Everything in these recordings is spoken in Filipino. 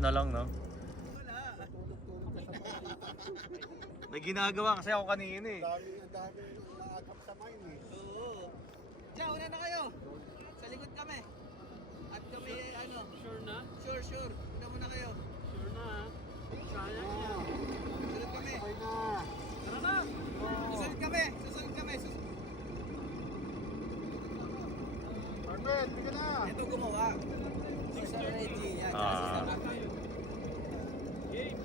na lang, no? Wala. Tulog-tulog ka sa mine. May ginagawa kasi ako kanina eh. Ang dami naagap sa mine eh. Oo. Diyan, una na kayo. Sa likod kami. At kami, ano. Sure na? Sure. Una muna kayo. Sure na ha? Sayang yan. Susunod kami. Okay na. Tara na! Susunod kami. Susunod kami. Arben, hindi ka na. Ito gumawa. Si Reggie. Yan. Ah. Game!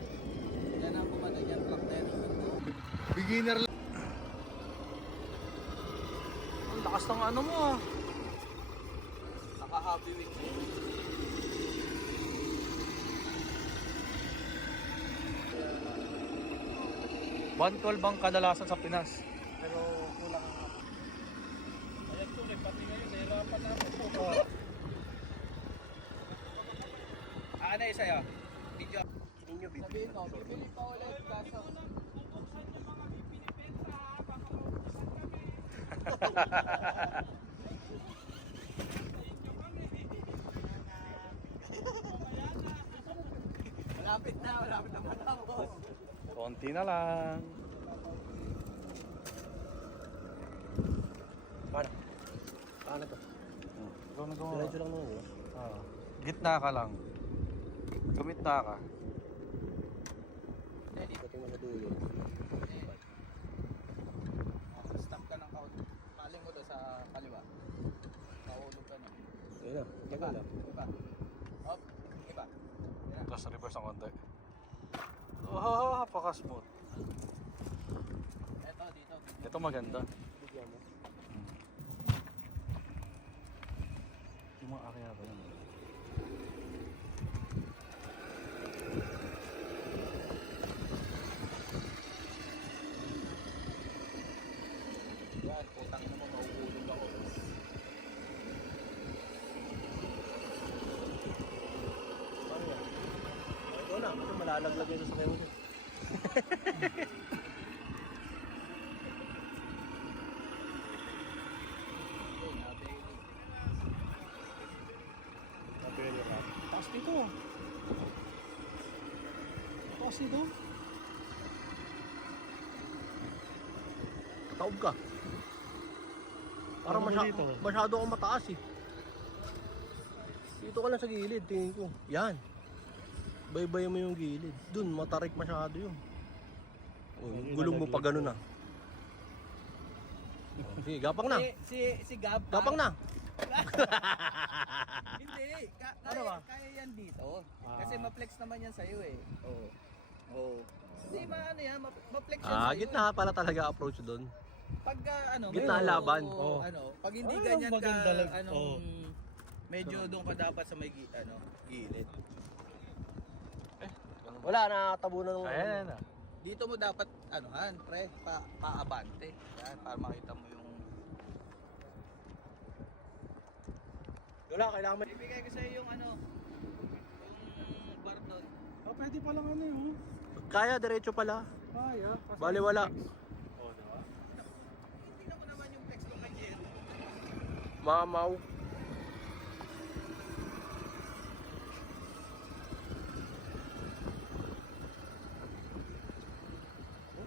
Yan ang kumano yan. Captain. Beginner lang. Ang lakas ng ano mo ah. Naka-happy week. $112 bang kadalasan sa Pinas? Pero kulang ang Ayan ko, pati ngayon, nahirapan na ako. Ano yung sa'yo? Video. inyo bibili. Sabihin mo, bibili pa ulit kaso. Buksan yung mga pinipenta ha, baka maubusan kami. Malapit na matapos. Konti na lang. Paano to? Ikaw na gawa. Diretso lang naman yun. Gitna ka lang. Gumitna ka. Dito tingnan sa dulo. Stop ka ng count. Paling mo doon sa kaliwa. Mahulog ka na. Ayun na, tagal lang. Iba. Hop. Iba. Yan. Tapos reverse ang konti. Oh, napaka-smooth. Eto, dito. Ito maganda. Bigyan mo. Yung mga area ba yun? Yan, putang ina mo, mahuhulog ako. Ano yan? Ito na, kasi malalaglag ito sa kayo. Taas dito. Taas dito. Taob ka. Parang masyado akong mataas eh. Dito ka lang sa gilid, tingin ko. Yan. Baybay mo yung gilid. Dun, matarik masyado yun. Oh, gulong mo pa ganun na. Sige, gapang na. Si Gab. Gapang na. Hindi. Ano ba? Kaya yan dito. Kasi ma-flex naman yan sa'yo eh. Oo. Oo. Hindi, ano yan. Ma-flex yan sa'yo. Gitna pala talaga approach doon. Pagka ano, Gitna medyo, laban. Ano, pag hindi ganyan ka, medyo doon ka dapat sa may gilid. Wala, nakatabunan ng... Ayan na. Dito mo dapat, pre, paabante. Yan, para makita mo yung... Wala, kailangan mo... Ibigay ko sa'yo yung yung bar doon. Pwede palang ano yun. Kaya, diretso pala. Kaya. Bali, wala. Oh, diba? Hindi ko naman yung flex ko kay Jerry. Mamaw.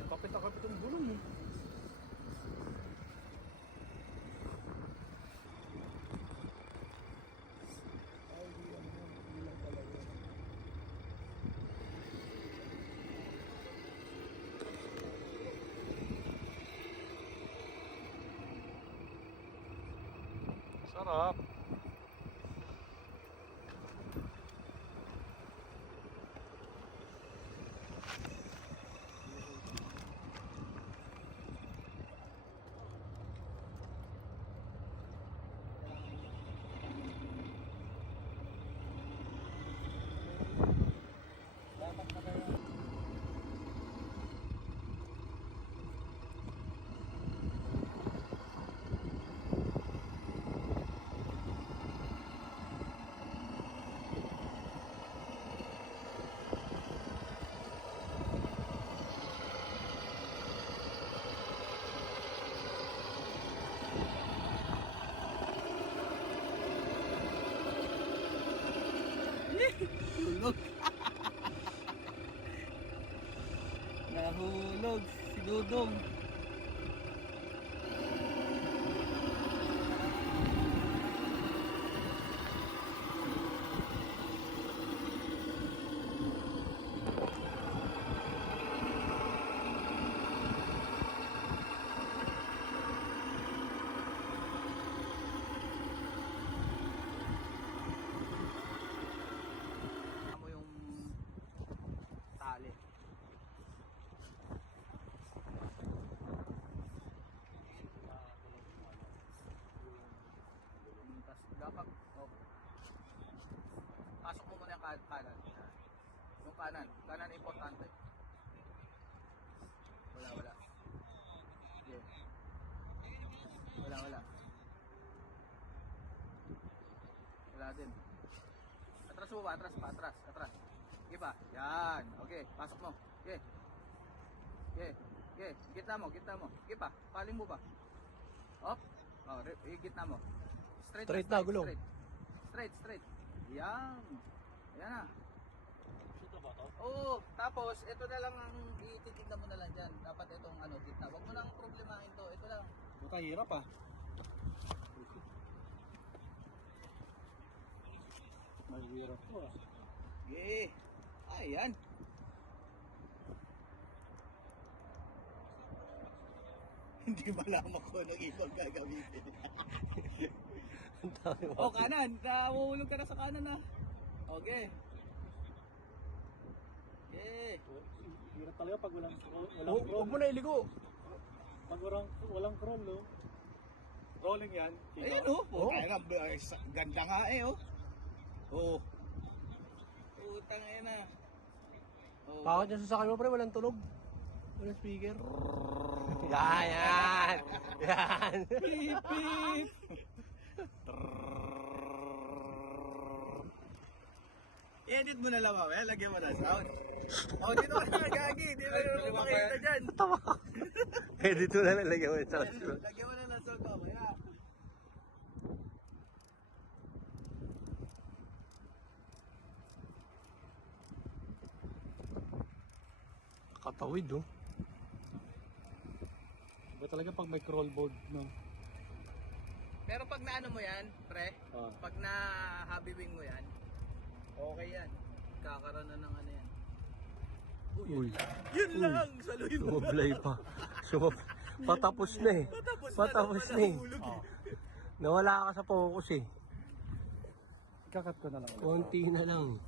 Kapit na kapit ang gulong eh. Sarap. Tulog. Nahulog si Dudong. Mo yung tali. Tas dapat pasok mo muna yung kanan. Yung kanan importante. Wala. Yeah. Wala. Wala din. Atras mo ba? Atras. Sige pa. Yan. Okay, pasok mo. Okay. Gitna mo. Sige pa. Paling mo ba? Up. Oh, gitna mo. Straight na, gulong. Straight. Yan. Ayan na. Oo, tapos ito na lang ang ititignan mo na lang dyan. Dapat itong gitna. Huwag mo nang problemahin to. Ito lang. Buta hirap ah. Mahirap to ah. Okay. Ayan. Hindi malaman ko anong ibang gagamitin. Ang dami mo. Oh, kanan. Nahuhulog ka na sa kanan na. Okay. Okay. Hirap talaga pag walang Huwag mo na iligo. Pag walang crawl, no? Rolling yan. Ayan oh. Kaya nga, ganda nga oh. Oh. Utang na. Oh. Bakit yung sasakay mo pre, walang tunog? Walang speaker? Yan! Beep, beep. Edit mo na lang mamaya, lagyan mo na sound. Oh, dito ka na gagi, di mo na makita dyan. Eh, dito na lalagyan mo yung sound. Lagyan mo na ng sound mamaya. Katawid oh. Iba talaga pag may crawl board, no? Pero pag naano mo yan, pre, Ah. pag na hobby wing mo yan, okay yan. Kakaroon na ng ano yan. Uy. Yun lang, saluhin mo. Sumablay pa. Patapos na eh. Patapos na eh. nahulog eh. Nawala ka sa focus eh. Ikakat ko na lang. Konti na lang.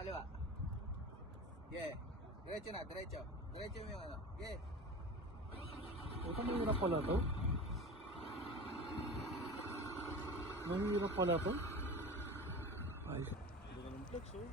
Kaliwa. Yeah. Diretso na, diretso. Diretso mo yung ano. Yeah. Ito mahirap pala to. Mahirap pala to. Ay. Hindi ka ng flex, oh.